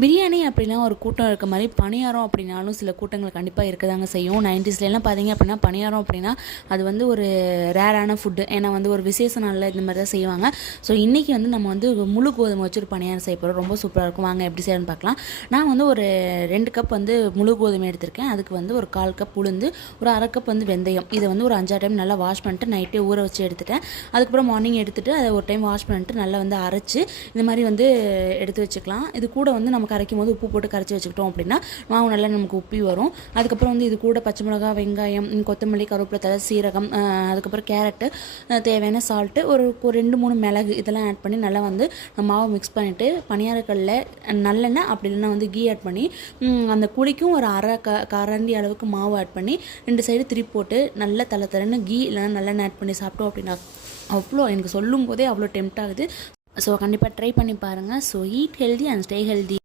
பிரியாணி அப்படின்னா ஒரு கூட்டம் இருக்க மாதிரி பணியாரம் அப்படின்னாலும் சில கூட்டங்கள் கண்டிப்பாக இருக்கதாங்க செய்யும். 90ஸ்லாம் பார்த்தீங்க அப்படின்னா பணியாரம் அப்படின்னா அது வந்து ஒரு ரேரான ஃபுட்டு. ஏன்னா வந்து ஒரு விசேஷ நாளில் இந்த மாதிரி தான் செய்வாங்க. ஸோ இன்றைக்கி வந்து நம்ம வந்து முழு கோதுமை வச்சு ஒரு பணியாரம் செய்ய போகிறோம். ரொம்ப சூப்பராக இருக்கும். வாங்க எப்படி செய்யணும்னு பார்க்கலாம். நான் வந்து ஒரு 2 கப் வந்து முழு கோதுமை எடுத்திருக்கேன். அதுக்கு வந்து ஒரு 1/4 கப் உளுந்து, ஒரு 1/2 கப் வந்து வெந்தயம். இதை வந்து ஒரு 5-6 டைம் நல்லா வாஷ் பண்ணிட்டு நைட்டே ஊற வச்சு எடுத்துட்டேன். அதுக்கப்புறம் மார்னிங் எடுத்துகிட்டு அதை ஒரு டைம் வாஷ் பண்ணிட்டு நல்லா வந்து அரைச்சி இந்த மாதிரி வந்து எடுத்து வச்சுக்கலாம். இது கூட வந்து நம்ம கரைக்கும் போது உப்பு போட்டு கரைச்சி வச்சுக்கிட்டோம் அப்படின்னா மாவு நல்லா நமக்கு உப்பி வரும். அதுக்கப்புறம் வந்து இது கூட பச்சை மிளகா, வெங்காயம், கொத்தமல்லி, கருவேப்பிலை தழை, சீரகம், அதுக்கப்புறம் கேரட்டு, தேவையான சால்ட்டு, ஒரு 2-3 மிளகு இதெல்லாம் ஆட் பண்ணி நல்லா வந்து மாவை மிக்ஸ் பண்ணிவிட்டு பணியாரக்கல்ல நல்லெண்ணெய் அப்படி இல்லைன்னா வந்து கீ ஆட் பண்ணி அந்த குழிக்கும் ஒரு அரை கரண்டி அளவுக்கு மாவு ஆட் பண்ணி 2 சைடு திருப்பி போட்டு நல்லா தலை கீ இல்லைன்னா நல்லெண்ணெய் ஆட் பண்ணி சாப்பிட்டோம் அப்படின்னா அவ்வளோ எனக்கு சொல்லும் போதே அவ்வளோ டெம்ட் ஆகுது. ஸோ கண்டிப்பாக ட்ரை பண்ணி பாருங்கள். So eat healthy and stay healthy.